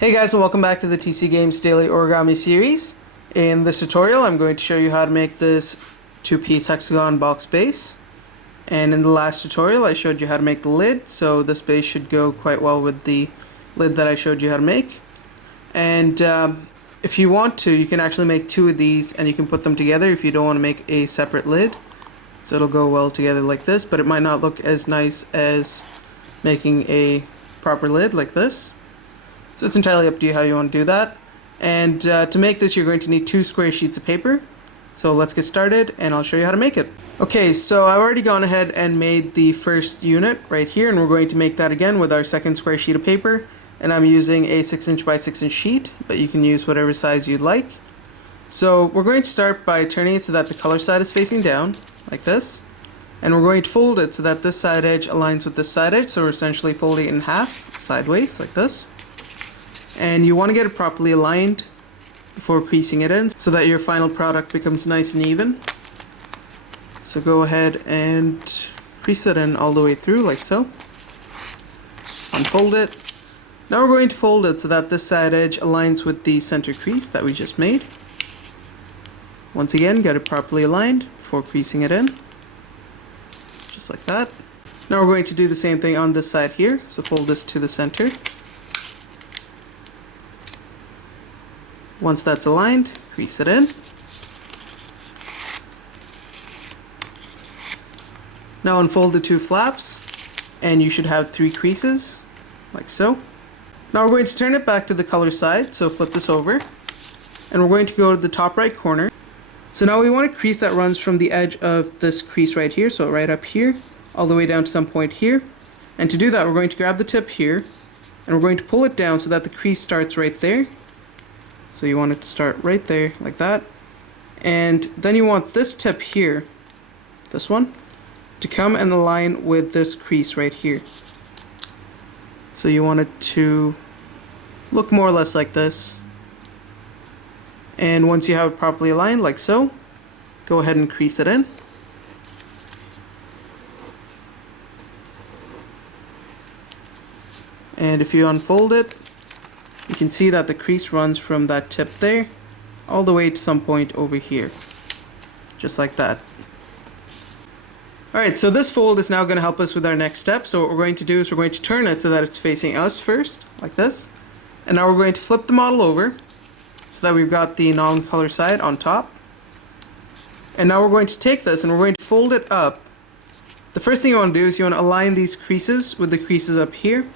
Hey guys, and welcome back to the TC Games Daily Origami series. In this tutorial I'm going to show you how to make this two-piece hexagon box base. And in the last tutorial I showed you how to make the lid, so this base should go quite well with the lid that I showed you how to make. And if you want to, you can actually make two of these and you can put them together if you don't want to make a separate lid. So it'll go well together like this, but it might not look as nice as making a proper lid like this. So it's entirely up to you how you want to do that. And to make this, you're going to need two square sheets of paper. So let's get started and I'll show you how to make it. Okay, so I've already gone ahead and made the first unit right here, and we're going to make that again with our second square sheet of paper. And I'm using a 6" by 6" sheet, but you can use whatever size you'd like. So we're going to start by turning it so that the color side is facing down, like this. And we're going to fold it so that this side edge aligns with this side edge, so we're essentially folding it in half, sideways, like this. And you want to get it properly aligned before creasing it in so that your final product becomes nice and even. So go ahead and crease it in all the way through like so. Unfold it. Now we're going to fold it so that this side edge aligns with the center crease that we just made. Once again, get it properly aligned before creasing it in. Just like that. Now we're going to do the same thing on this side here. So fold this to the center. Once that's aligned, crease it in. Now unfold the two flaps, and you should have 3 creases, like so. Now we're going to turn it back to the color side, so flip this over. And we're going to go to the top right corner. So now we want a crease that runs from the edge of this crease right here, so right up here, all the way down to some point here. And to do that, we're going to grab the tip here, and we're going to pull it down so that the crease starts right there. So you want it to start right there, like that. And then you want this tip here, this one, to come and align with this crease right here. So you want it to look more or less like this. And once you have it properly aligned, like so, go ahead and crease it in. And if you unfold it, you can see that the crease runs from that tip there all the way to some point over here, just like that. Alright, so this fold is now going to help us with our next step. So what we're going to do is we're going to turn it so that it's facing us first, like this. And now we're going to flip the model over so that we've got the non-color side on top. And now we're going to take this and we're going to fold it up. The first thing you want to do is you want to align these creases with the creases up here.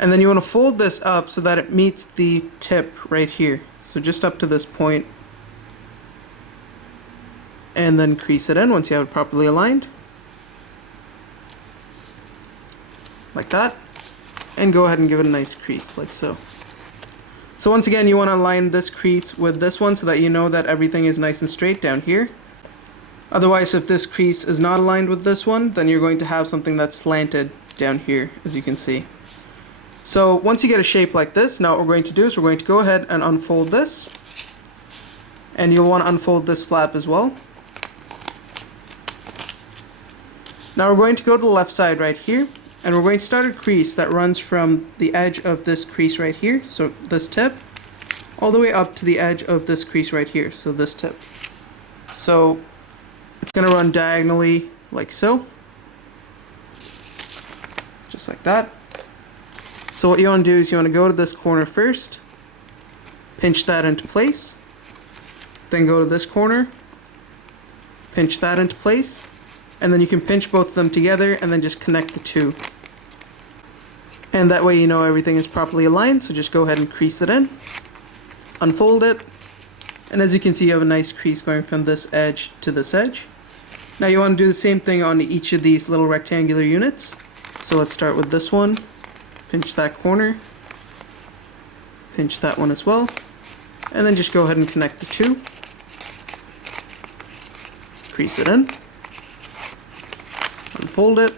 And then you want to fold this up so that it meets the tip right here. So just up to this point. And then crease it in once you have it properly aligned. Like that. And go ahead and give it a nice crease, like so. So once again, you want to align this crease with this one so that you know that everything is nice and straight down here. Otherwise, if this crease is not aligned with this one, then you're going to have something that's slanted down here, as you can see. So once you get a shape like this, now what we're going to do is we're going to go ahead and unfold this. And you'll want to unfold this flap as well. Now we're going to go to the left side right here, and we're going to start a crease that runs from the edge of this crease right here, so this tip, all the way up to the edge of this crease right here, so this tip. So it's going to run diagonally like so, just like that. So what you want to do is you want to go to this corner first, pinch that into place, then go to this corner, pinch that into place, and then you can pinch both of them together and then just connect the two. And that way you know everything is properly aligned, so just go ahead and crease it in, unfold it, and as you can see you have a nice crease going from this edge to this edge. Now you want to do the same thing on each of these little rectangular units. So let's start with this one. Pinch that corner, pinch that one as well, and then just go ahead and connect the two. Crease it in, unfold it,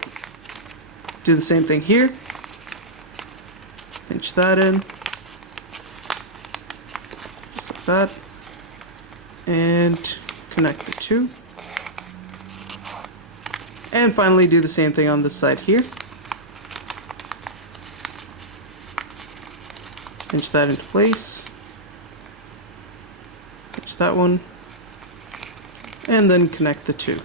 do the same thing here, pinch that in, just like that, and connect the two. And finally do the same thing on this side here. Pinch that into place. Pinch that one. And then connect the two.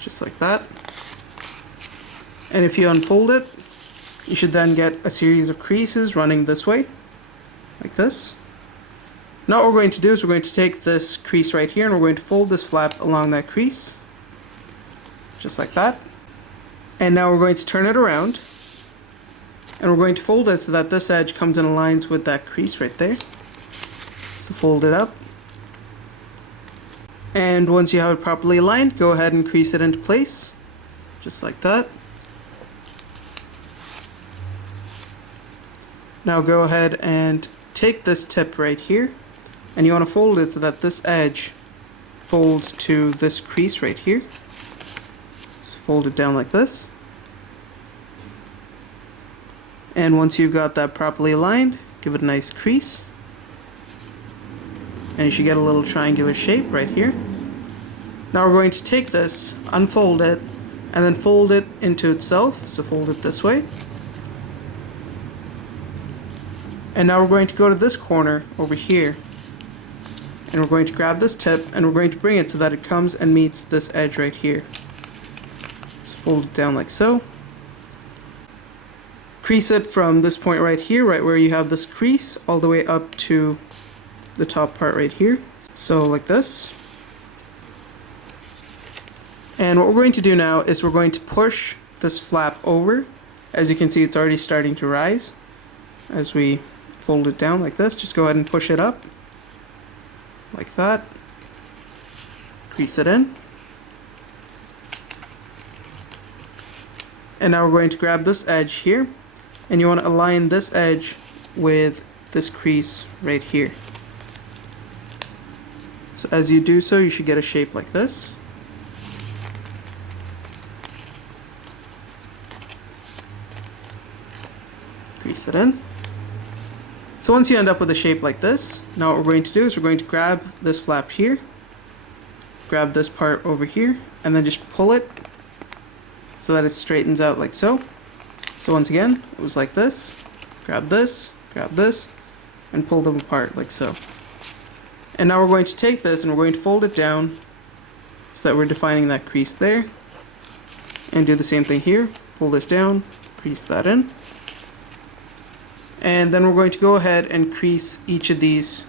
Just like that. And if you unfold it, you should then get a series of creases running this way, like this. Now what we're going to do is we're going to take this crease right here and we're going to fold this flap along that crease, just like that. And now we're going to turn it around and we're going to fold it so that this edge comes in lines with that crease right there. So fold it up. And once you have it properly aligned, go ahead and crease it into place, just like that. Now go ahead and take this tip right here, and you want to fold it so that this edge folds to this crease right here. Just fold it down like this. And once you've got that properly aligned, give it a nice crease. And you should get a little triangular shape right here. Now we're going to take this, unfold it, and then fold it into itself. So fold it this way. And now we're going to go to this corner over here. And we're going to grab this tip and we're going to bring it so that it comes and meets this edge right here. So fold it down like so. Crease it from this point right here, right where you have this crease, all the way up to the top part right here. So like this. And what we're going to do now is we're going to push this flap over. As you can see, it's already starting to rise as we fold it down like this. Just go ahead and push it up like that. Crease it in. And now we're going to grab this edge here, and you want to align this edge with this crease right here. So as you do so, you should get a shape like this. Crease it in. So once you end up with a shape like this, now what we're going to do is we're going to grab this flap here, grab this part over here, and then just pull it so that it straightens out like so. So once again, it was like this, grab this, and pull them apart like so. And now we're going to take this and we're going to fold it down so that we're defining that crease there. And do the same thing here, pull this down, crease that in. And then we're going to go ahead and crease each of these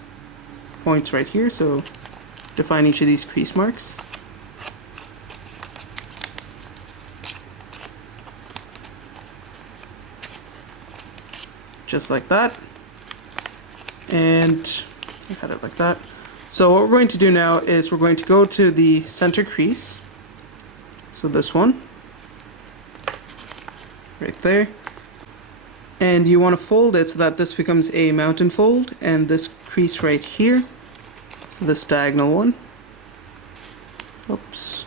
points right here. So define each of these crease marks. Just like that. And I had it like that. So what we're going to do now is we're going to go to the center crease. So this one. Right there. And you want to fold it so that this becomes a mountain fold, and this crease right here, so this diagonal one, oops,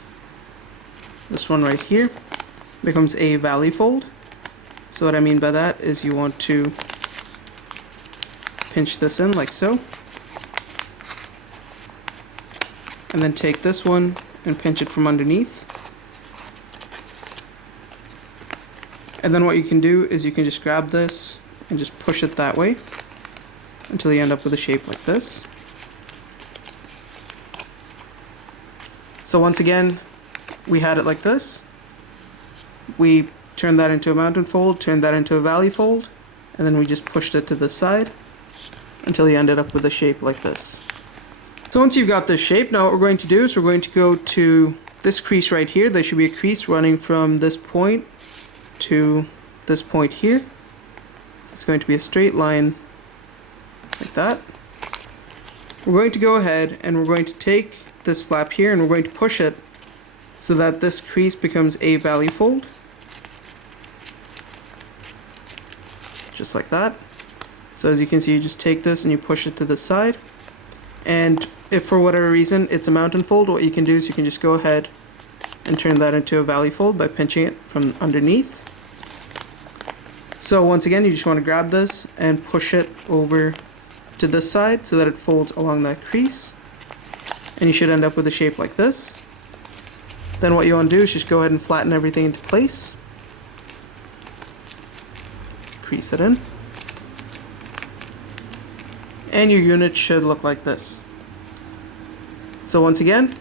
this one right here becomes a valley fold. So what I mean by that is you want to pinch this in like so, and then take this one and pinch it from underneath. And then what you can do is you can just grab this and just push it that way until you end up with a shape like this. So once again, we had it like this. We turned that into a mountain fold, turned that into a valley fold, and then we just pushed it to the side until you ended up with a shape like this. So once you've got this shape, now what we're going to do is we're going to go to this crease right here. There should be a crease running from this point to this point here. So it's going to be a straight line like that. We're going to go ahead and we're going to take this flap here and we're going to push it so that this crease becomes a valley fold. Just like that. So as you can see, you just take this and you push it to the side. And if for whatever reason it's a mountain fold, what you can do is you can just go ahead and turn that into a valley fold by pinching it from underneath. So once again, you just want to grab this and push it over to this side so that it folds along that crease. And you should end up with a shape like this. Then what you want to do is just go ahead and flatten everything into place. crease it in. And your unit should look like this. So once again,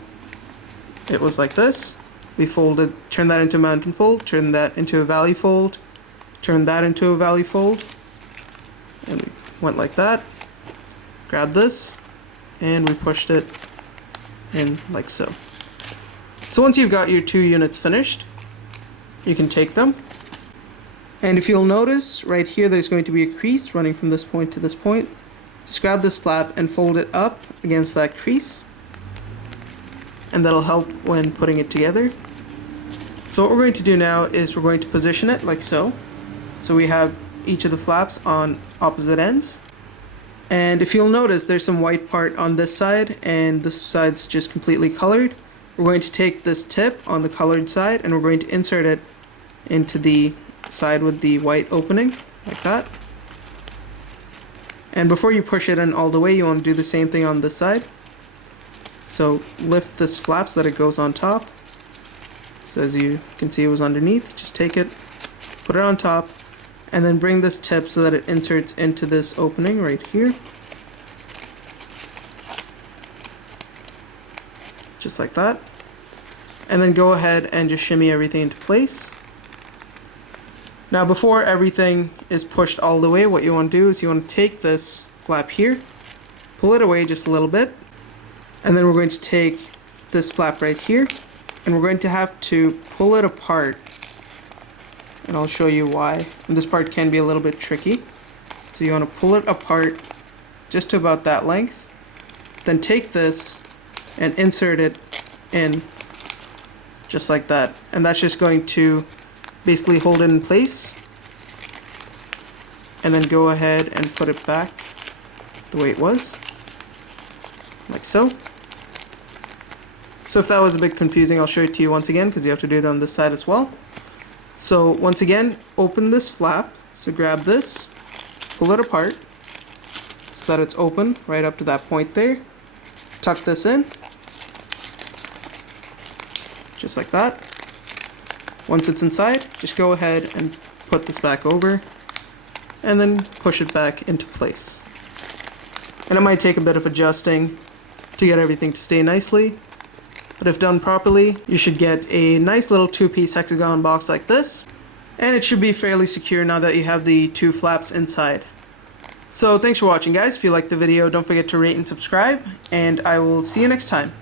it was like this. We folded, turned that into a mountain fold, turned that into a valley fold, turned that into a valley fold, and we went like that. Grabbed this, and we pushed it in like so. So once you've got your two units finished, you can take them. And if you'll notice, right here there's going to be a crease running from this point to this point. Just grab this flap and fold it up against that crease, and that'll help when putting it together. So what we're going to do now is we're going to position it like so. So we have each of the flaps on opposite ends. And if you'll notice, there's some white part on this side, and this side's just completely colored. We're going to take this tip on the colored side, and we're going to insert it into the side with the white opening, like that. And before you push it in all the way, you want to do the same thing on this side. So lift this flap so that it goes on top. So as you can see, it was underneath. Just take it, put it on top, and then bring this tip so that it inserts into this opening right here. Just like that. And then go ahead and just shimmy everything into place. Now before everything is pushed all the way, what you want to do is you want to take this flap here, pull it away just a little bit, and then we're going to take this flap right here, and we're going to have to pull it apart, and I'll show you why. And this part can be a little bit tricky. So you want to pull it apart just to about that length, then take this and insert it in just like that, and that's just going to basically hold it in place, and then go ahead and put it back the way it was, like so. So if that was a bit confusing, I'll show it to you once again, because you have to do it on this side as well. So once again, open this flap, so grab this, pull it apart so that it's open right up to that point there, tuck this in, just like that. Once it's inside, just go ahead and put this back over, and then push it back into place. And it might take a bit of adjusting to get everything to stay nicely, but if done properly, you should get a nice little two-piece hexagon box like this, and it should be fairly secure now that you have the two flaps inside. So thanks for watching, guys. If you liked the video, don't forget to rate and subscribe, and I will see you next time.